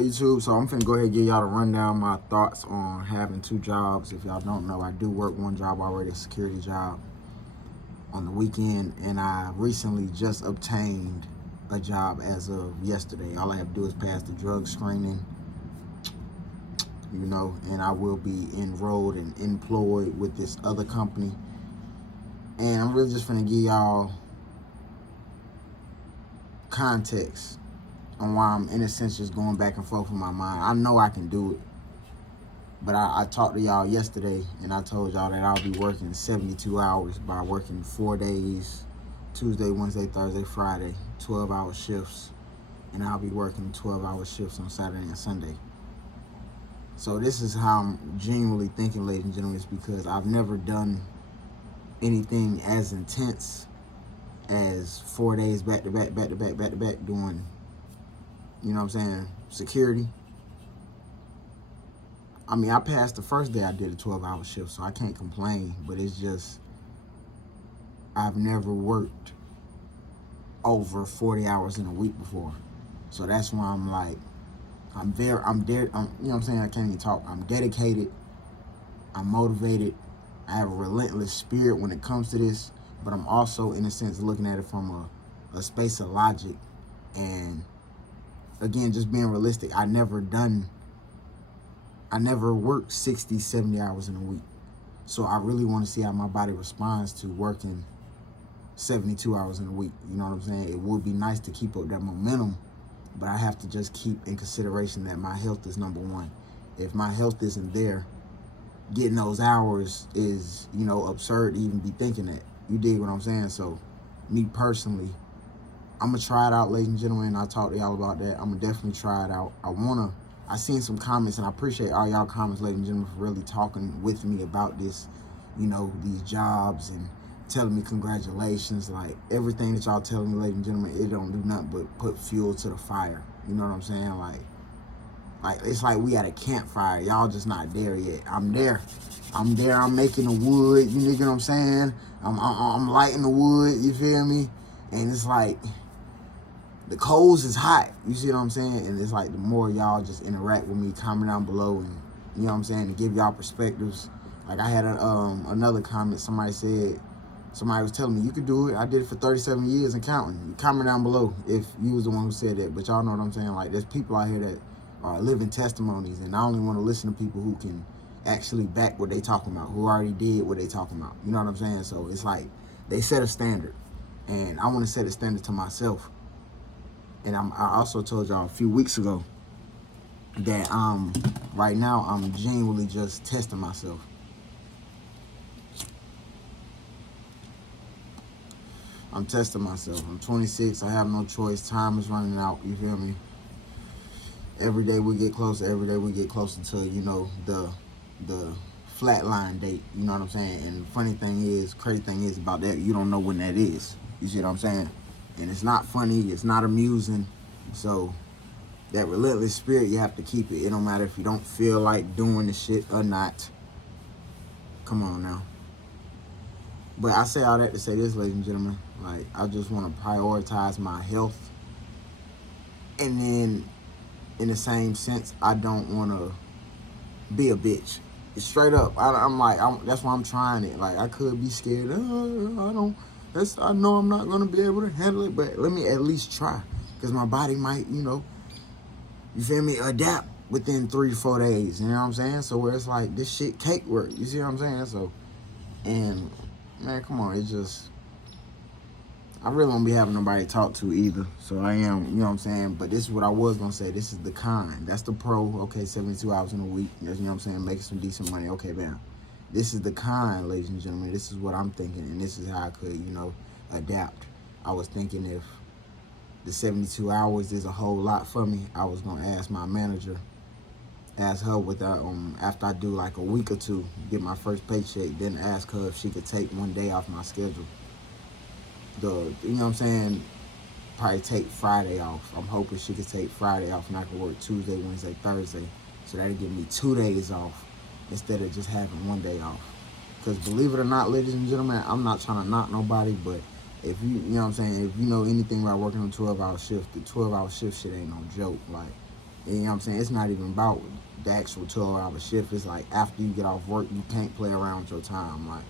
YouTube, so I'm finna go ahead and give y'all the rundown my thoughts on having two jobs. If y'all don't know, I do work one job already, a security job on the weekend, and I recently just obtained a job as of yesterday. All I have to do is pass the drug screening, and I will be enrolled and employed with this other company. And I'm really just finna give y'all context on why I'm in a sense just going back and forth in my mind. I know I can do it, but I talked to y'all yesterday and I told y'all that I'll be working 72 hours by working 4 days, Tuesday, Wednesday, Thursday, Friday, 12-hour shifts, and I'll be working 12-hour shifts on Saturday and Sunday. So this is how I'm genuinely thinking, ladies and gentlemen, is because I've never done anything as intense as 4 days back to back doing, security. I mean, I passed the first day I did a 12-hour shift, so I can't complain, but it's just, I've never worked over 40 hours in a week before. So that's why I'm like, I can't even talk. I'm dedicated, I'm motivated, I have a relentless spirit when it comes to this, but I'm also, in a sense, looking at it from a space of logic. And again, just being realistic, I never worked 60, 70 hours in a week. So I really want to see how my body responds to working 72 hours in a week. You know what I'm saying? It would be nice to keep up that momentum, but I have to just keep in consideration that my health is number one. If my health isn't there, getting those hours is, absurd to even be thinking that. You dig what I'm saying? So me personally, I'm going to try it out, ladies and gentlemen. I'll talk to y'all about that. I'm going to definitely try it out. I seen some comments, and I appreciate all y'all comments, ladies and gentlemen, for really talking with me about this, these jobs, and telling me congratulations. Like, everything that y'all telling me, ladies and gentlemen, it don't do nothing but put fuel to the fire. You know what I'm saying? Like it's like we at a campfire. Y'all just not there yet. I'm there. I'm making the wood. You know what I'm saying? I'm lighting the wood. You feel me? And it's like, the coals is hot, you see what I'm saying? And it's like, the more y'all just interact with me, comment down below, and you know what I'm saying, to give y'all perspectives. Like, I had another comment. Somebody was telling me, you could do it. I did it for 37 years and counting. Comment down below if you was the one who said that. But y'all know what I'm saying? Like, there's people out here that are living testimonies, and I only want to listen to people who can actually back what they talking about, who already did what they talking about. You know what I'm saying? So it's like, they set a standard, and I want to set a standard to myself. And I also told y'all a few weeks ago that right now I'm genuinely just testing myself. I'm testing myself. I'm 26. I have no choice. Time is running out. You feel me? Every day we get closer. Every day we get closer to, the flatline date. You know what I'm saying? And the crazy thing is about that, you don't know when that is. You see what I'm saying? And it's not funny. It's not amusing. So that relentless spirit, you have to keep it. It don't matter if you don't feel like doing the shit or not. Come on now. But I say all that to say this, ladies and gentlemen. Like, I just want to prioritize my health. And then, in the same sense, I don't want to be a bitch. Straight up. That's why I'm trying it. Like, I could be scared. I know I'm not going to be able to handle it. But let me at least try. Because my body might, you feel me, adapt within 3 to 4 days. You know what I'm saying? So where it's like, this shit cake work. You see what I'm saying? So, and man, come on, it's just, I really don't be having nobody to talk to either. So I am, you know what I'm saying? But this is what I was gonna say. This is the con. That's the pro. Okay, 72 hours in a week. You know what I'm saying? Making some decent money. Okay, bam. This is the con, ladies and gentlemen. This is what I'm thinking, and this is how I could, adapt. I was thinking if the 72 hours is a whole lot for me, I was gonna ask my manager, ask her after I do like a week or two, get my first paycheck, then ask her if she could take one day off my schedule. You know what I'm saying? Probably take Friday off. I'm hoping she could take Friday off and I could work Tuesday, Wednesday, Thursday. So that'll give me 2 days off instead of just having 1 day off. Because believe it or not, ladies and gentlemen, I'm not trying to knock nobody, but if you know what I'm saying, if you know anything about working on a 12-hour shift, the 12-hour shift shit ain't no joke. Like, And you know what I'm saying? It's not even about the actual 12-hour shift. It's like after you get off work, you can't play around with your time. Like,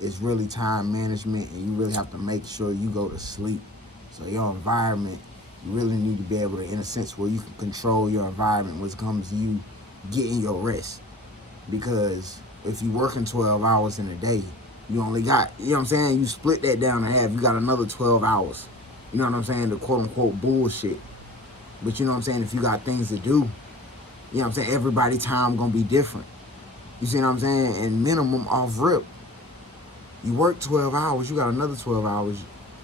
it's really time management, and you really have to make sure you go to sleep. So your environment, you really need to be able to, in a sense, where you can control your environment when it comes to you getting your rest. Because if you working 12 hours in a day, you only got, you know what I'm saying, you split that down in half, you got another 12 hours. You know what I'm saying? The quote-unquote bullshit. But you know what I'm saying? If you got things to do, you know what I'm saying? Everybody time gonna be different. You see what I'm saying? And minimum off rip, you work 12 hours, you got another 12 hours.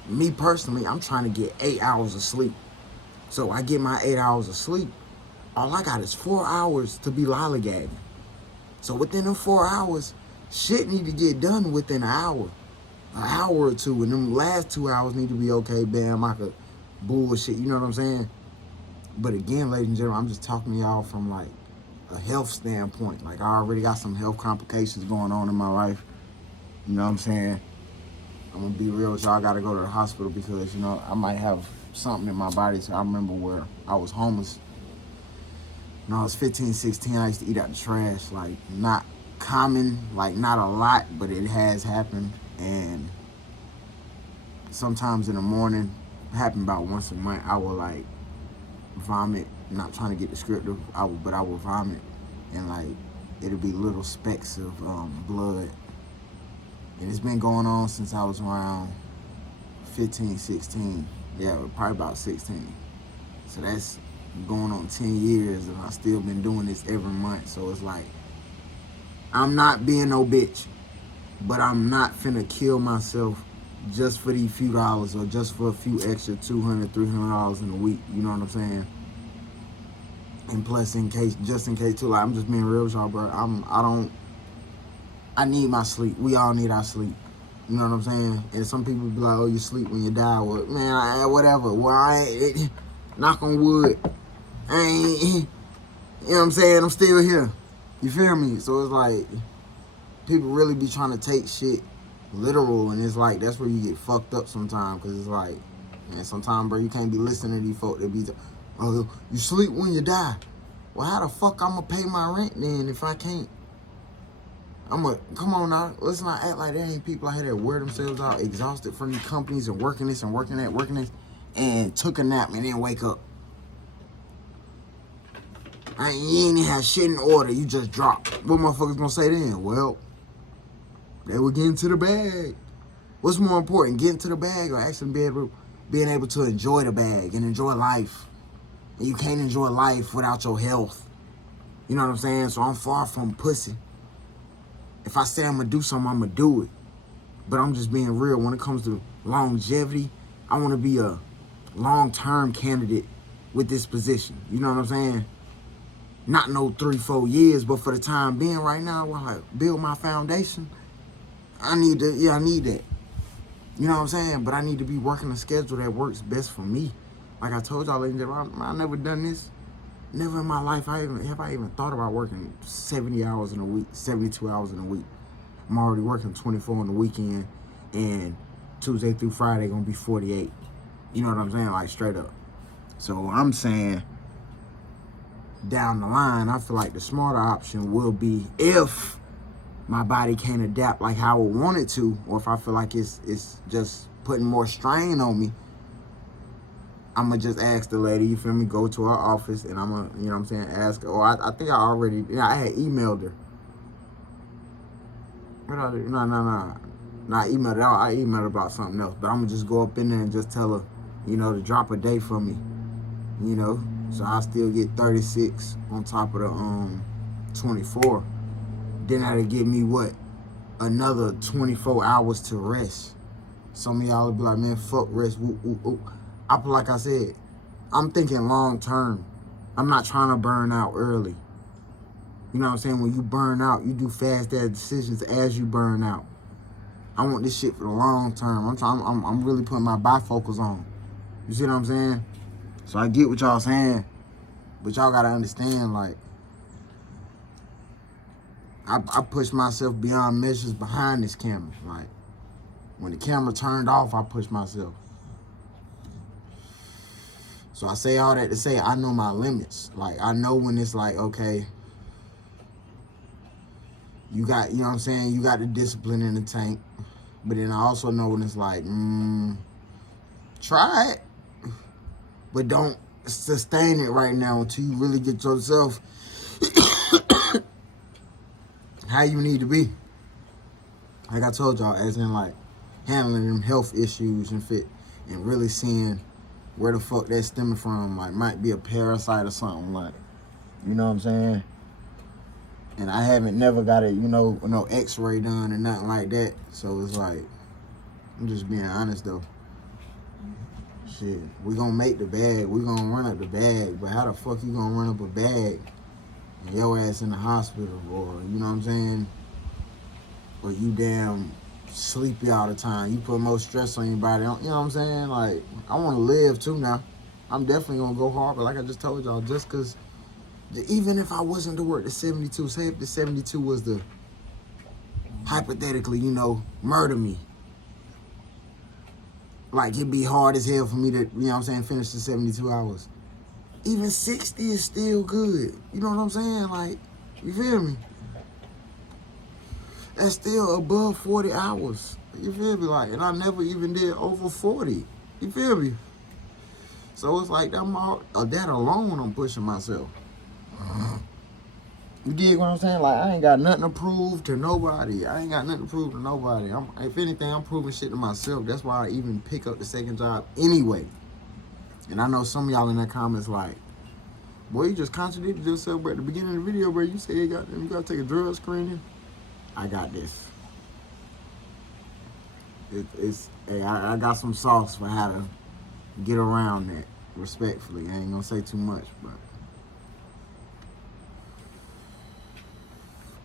Me personally, I'm trying to get 8 hours of sleep. So I get my 8 hours of sleep. All I got is 4 hours to be lollygagging. So within them 4 hours, shit need to get done within an hour or two. And them last 2 hours need to be okay, bam, I could bullshit, you know what I'm saying? But again, ladies and gentlemen, I'm just talking to y'all from like a health standpoint. Like, I already got some health complications going on in my life. You know what I'm saying? I'm gonna be real with y'all. I gotta go to the hospital because, you know, I might have something in my body. So I remember where I was homeless. When I was 15, 16, I used to eat out the trash. Like, not common, like not a lot, but it has happened. And sometimes in the morning, it happened about once a month, I will like vomit. Not trying to get descriptive, but I will vomit, and like it'll be little specks of blood. And it's been going on since I was around 15, 16. Yeah, probably about 16. So that's going on 10 years, and I still been doing this every month. So it's like, I'm not being no bitch, but I'm not finna kill myself just for these few dollars or just for a few extra $200, $300 in a week. You know what I'm saying? And plus, just in case too, like, I'm just being real with y'all, bro. I need my sleep. We all need our sleep. You know what I'm saying? And some people be like, oh, you sleep when you die. Well, man, whatever. Well, knock on wood. I ain't, you know what I'm saying? I'm still here. You feel me? So it's like, people really be trying to take shit literal, and it's like, that's where you get fucked up sometimes, because it's like, man, sometimes, bro, you can't be listening to these folk that be, oh, you sleep when you die. Well, how the fuck I'm gonna pay my rent then if I can't? Come on now, let's not act like there ain't people out here that wear themselves out, exhausted from these companies and working this and working that, and took a nap and then wake up. You ain't have shit in order, you just dropped. What motherfuckers gonna say then? Well, they were getting to the bag. What's more important, getting to the bag or actually being able to enjoy the bag and enjoy life? And you can't enjoy life without your health. You know what I'm saying? So I'm far from pussy. If I say I'm gonna do something, I'm gonna do it. But I'm just being real. When it comes to longevity, I wanna be a long-term candidate with this position. You know what I'm saying? Not no 3-4 years, but for the time being right now, while I build my foundation, I need that. You know what I'm saying? But I need to be working a schedule that works best for me. Like I told y'all, I never done this. Never in my life have I even thought about working 70 hours in a week, 72 hours in a week. I'm already working 24 on the weekend, and Tuesday through Friday gonna be 48. You know what I'm saying? Like, straight up. So I'm saying, down the line, I feel like the smarter option will be, if my body can't adapt like how I would want it to, or if I feel like it's just putting more strain on me, I'm going to just ask the lady, you feel me, go to her office, and I'm going to, you know what I'm saying, ask her. Or I think I had emailed her. No. Not emailed her. I emailed her about something else. But I'm going to just go up in there and just tell her, you know, to drop a day for me, you know. So I still get 36 on top of the 24. Then that'll give me, what, another 24 hours to rest. Some of y'all will be like, man, fuck rest. Like I said, I'm thinking long term. I'm not trying to burn out early. You know what I'm saying? When you burn out, you do fast ass decisions as you burn out. I want this shit for the long term. I'm really putting my bifocals on. You see what I'm saying? So I get what y'all saying, but y'all gotta understand, like, I push myself beyond measures behind this camera. Like, when the camera turned off, I pushed myself. So I say all that to say I know my limits. Like, I know when it's like, okay, you got, you know what I'm saying, you got the discipline in the tank. But then I also know when it's like, try it, but don't sustain it right now until you really get yourself how you need to be. Like I told y'all, as in like handling them health issues and fit, and really seeing where the fuck that's stemming from. Like, might be a parasite or something, like, you know what I'm saying? And I haven't never got a, no x-ray done or nothing like that. So it's like, I'm just being honest though. Shit, we gonna make the bag, we gonna run up the bag, but how the fuck you gonna run up a bag and your ass in the hospital, or, you know what I'm saying? Or you damn sleepy all the time. You put more stress on your body. You know what I'm saying? Like, I want to live too now. I'm definitely going to go hard. But like I just told y'all, just because, even if I wasn't to work the 72, say if the 72 was to, hypothetically, murder me. Like, it'd be hard as hell for me to, finish the 72 hours. Even 60 is still good. You know what I'm saying? Like, you feel me? That's still above 40 hours. You feel me? Like, and I never even did over 40. You feel me? So it's like, that alone, I'm pushing myself. You dig what I'm saying? Like, I ain't got nothing to prove to nobody. If anything, I'm proving shit to myself. That's why I even pick up the second job anyway. And I know some of y'all in the comments like, boy, you just contradicted yourself, bro. At the beginning of the video, bro, you said you got to take a drug screening. I got this. Hey, I got some sauce for how to get around that respectfully. I ain't gonna say too much, but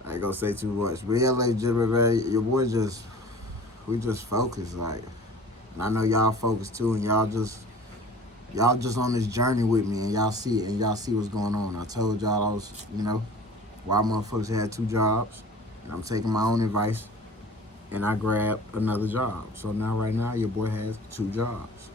I ain't gonna say too much. But yeah, like your boy we just focus, like, and I know y'all focus too, and y'all just on this journey with me, and y'all see it, and y'all see what's going on. I told y'all I was, why motherfuckers had 2 jobs. And I'm taking my own advice, and I grabbed another job. So now, right now, your boy has 2 jobs.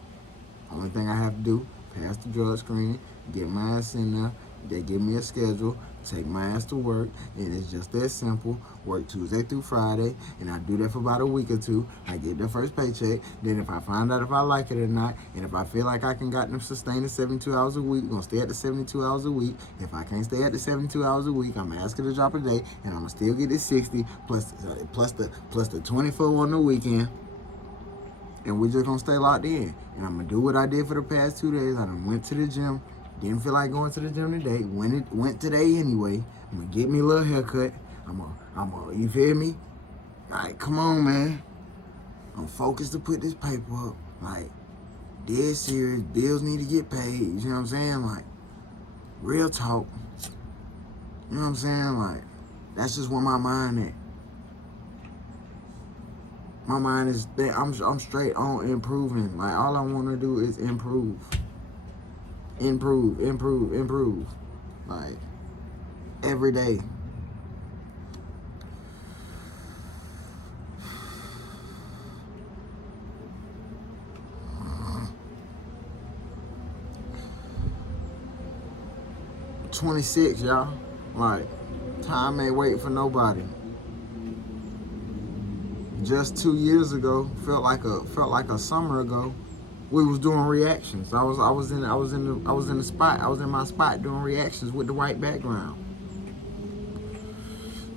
Only thing I have to do, pass the drug screening, get my ass in there. They give me a schedule, take my ass to work, and it's just that simple. Work Tuesday through Friday, and I do that for about a week or 2. I get the first paycheck. Then if I find out if I like it or not, and if I feel like I can got them sustain the 72 hours a week, I'm gonna stay at the 72 hours a week. If I can't stay at the 72 hours a week, I'm asking to drop a day, and I'm gonna still get this 60 plus the 24 on the weekend. And we're just gonna stay locked in. And I'm gonna do what I did for the past 2 days. I done went to the gym. Didn't feel like going to the gym today. Went today anyway. I'm gonna get me a little haircut. You feel me? Like, come on, man. I'm focused to put this paper up. Like, dead serious. Bills need to get paid. You know what I'm saying? Like, real talk. You know what I'm saying? Like, that's just where my mind at. My mind is there. I'm straight on improving. Like, all I want to do is improve. Improve. Like, every day. I'm 26, y'all. Like, time ain't waiting for nobody. Just 2 years ago, felt like a summer ago, we was doing reactions. I was in my spot doing reactions with the white background,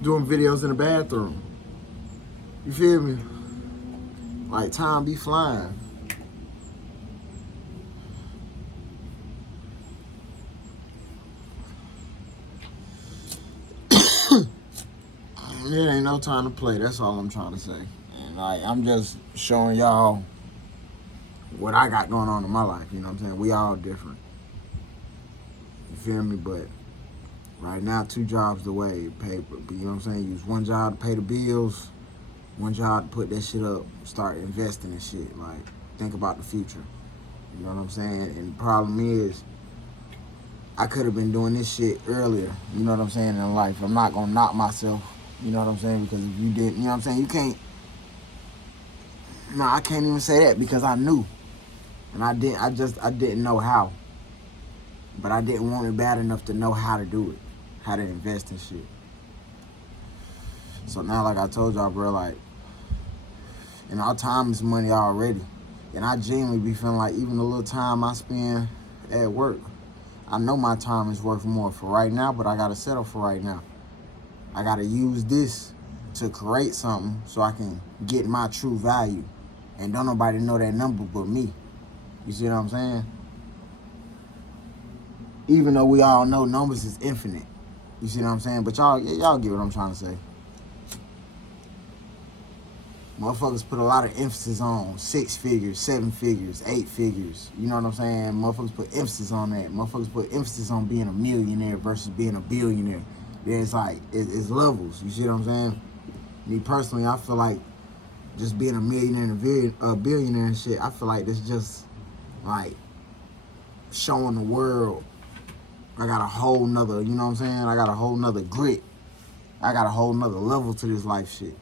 doing videos in the bathroom. You feel me? Like, time be flying. It ain't no time to play. That's all I'm trying to say. And like, I'm just showing y'all what I got going on in my life. You know what I'm saying? We all different. You feel me? But right now, 2 jobs the way. Pay, you know what I'm saying? Use 1 job to pay the bills, 1 job to put that shit up, start investing in shit. Like, think about the future. You know what I'm saying? And the problem is, I could have been doing this shit earlier. You know what I'm saying? In life, I'm not gonna knock myself. You know what I'm saying? Because if you didn't, you know what I'm saying? You can't. No, I can't even say that because I knew, and I didn't know how. But I didn't want it bad enough to know how to do it, how to invest in shit. So now, like I told y'all, bro, like, our time is money already. And I genuinely be feeling like even the little time I spend at work, I know my time is worth more for right now, but I gotta settle for right now. I gotta use this to create something so I can get my true value. And don't nobody know that number but me. You see what I'm saying? Even though we all know numbers is infinite. You see what I'm saying? But y'all get what I'm trying to say. Motherfuckers put a lot of emphasis on 6 figures, 7 figures, 8 figures. You know what I'm saying? Motherfuckers put emphasis on that. Motherfuckers put emphasis on being a millionaire versus being a billionaire. It's like, it's levels. You see what I'm saying? Me personally, I feel like just being a millionaire and a billionaire and shit, I feel like that's just like showing the world I got a whole nother, you know what I'm saying? I got a whole nother grit. I got a whole nother level to this life shit.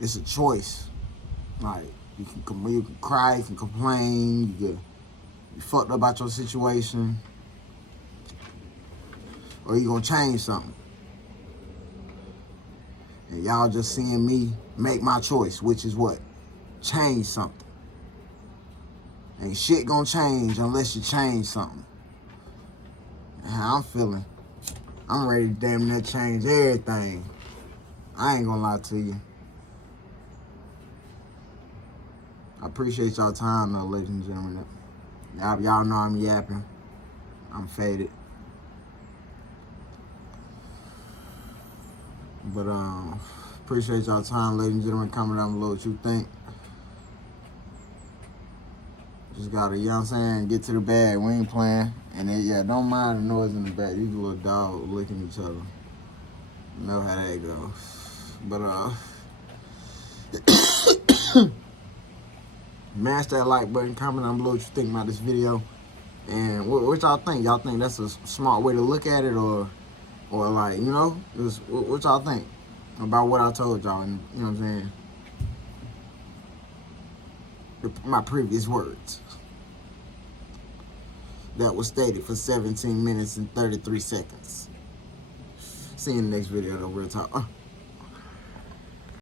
It's a choice. Like, you can cry, you can complain, you fucked up about your situation, or you gonna change something. And y'all just seeing me make my choice, which is what? Change something. Ain't shit gonna change unless you change something. And how I'm feeling, I'm ready to damn near change everything. I ain't gonna lie to you. I appreciate y'all time though, ladies and gentlemen. Y'all know I'm yapping. I'm faded. But appreciate y'all time, ladies and gentlemen. Comment down below what you think. Just gotta, you know what I'm saying, get to the bag. We ain't playing. And then, yeah, don't mind the noise in the back. These little dogs licking each other. You know how that goes. But mash that like button, comment down below what you think about this video. And what y'all think? Y'all think that's a smart way to look at it, or like, you know, what y'all think about what I told y'all, and you know what I'm saying? My previous words that was stated for 17 minutes and 33 seconds. See you in the next video though, real talk.